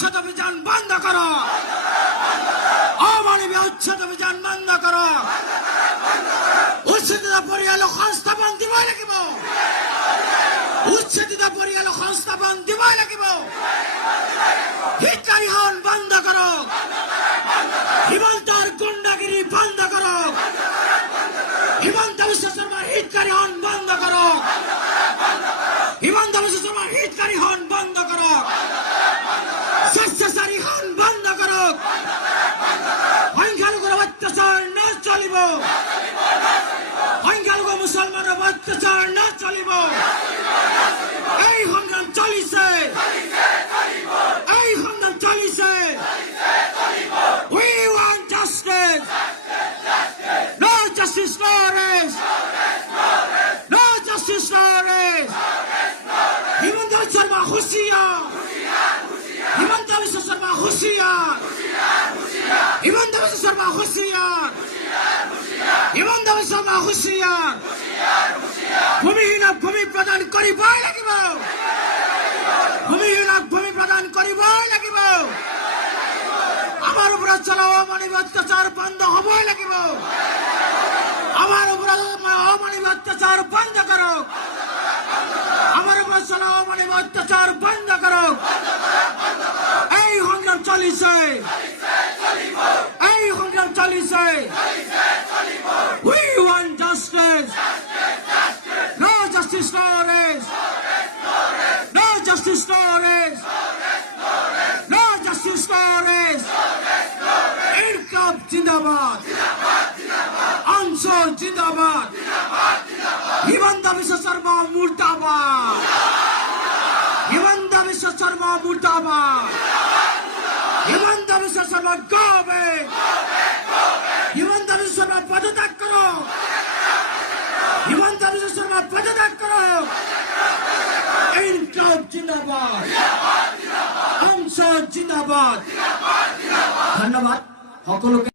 উচ্ছেদ অভিযান বন্ধ করো, অমানবীয় উচ্ছেদ অভিযান বন্ধ করো। উচ্ছেদিত পৰিয়ালক সংস্থাপন দিবই লাগিব, উচ্ছেদিত পৰিয়ালক সংস্থাপন দিবই লাগিব। হিটকাৰীখন বন্ধ করো, হিমন্তৰ গুণ্ডাগিৰি বন্ধ করো, হিমন্ত বিশ্ব শৰ্মাৰ হিটকাৰীখন বন্ধ করো, হিমন্ত বিশ্ব শৰ্মাৰ হিটকাৰীখন বন্ধ করো, স্বেচ্ছাচাৰীখন বন্ধ করো। সংখ্যালঘুৰ অত্যাচাৰ নচলিব, সংখ্যালঘু মুছলমানৰ অত্যাচাৰ নচলিব। এই সংগ্ৰাম চলিছে, এই সংগ্ৰাম চলিছে। We want justice. No justice, no arrest. No justice, no arrest. Himanta Biswa Sarma হুঁচিয়াৰ, Himanta Biswa Sarma হুঁচিয়াৰ, Himanta Biswa Sarma হুঁচিয়াৰ, Himanta Biswa Sarma হুঁচিয়াৰ। ভূমিহীনক ভূমি প্ৰদান কৰিবই লাগিব, ভূমিহীনক ভূমি প্ৰদান কৰিবই লাগিব। আমার উপরে চলা অমানবিক অত্যাচার বন্ধ হবই লাগিব, আমার উপরে অমানবিক অত্যাচার বন্ধ করো, আমার উপরে চলা অমানবিক অত্যাচার বন্ধ করো। এই সংগ্রাম চলিছে, এই সংগ্রাম চলিছে। We want justice. No justice, no arrest. No justice, no arrest. No justice, no arrest. Inqilab জিন্দাবাদ, আনসার জিন্দাবাদ, হিমন্ত বিশ্ব শর্মা মুর্দাবাদ, হিমন্ত বিশ্ব শর্মা মুর্দাবাদ, হিমন্ত বিশ্ব শর্মা গবে, হিমন্ত বিশ্ব শর্মা পদত্যাগ করো, হিমন্ত বিশ্ব শর্মা পদত্যাগ করো। ইনকলাব জিন্দাবাদ, আনসার জিন্দাবাদ। ধন্যবাদ সকলকে।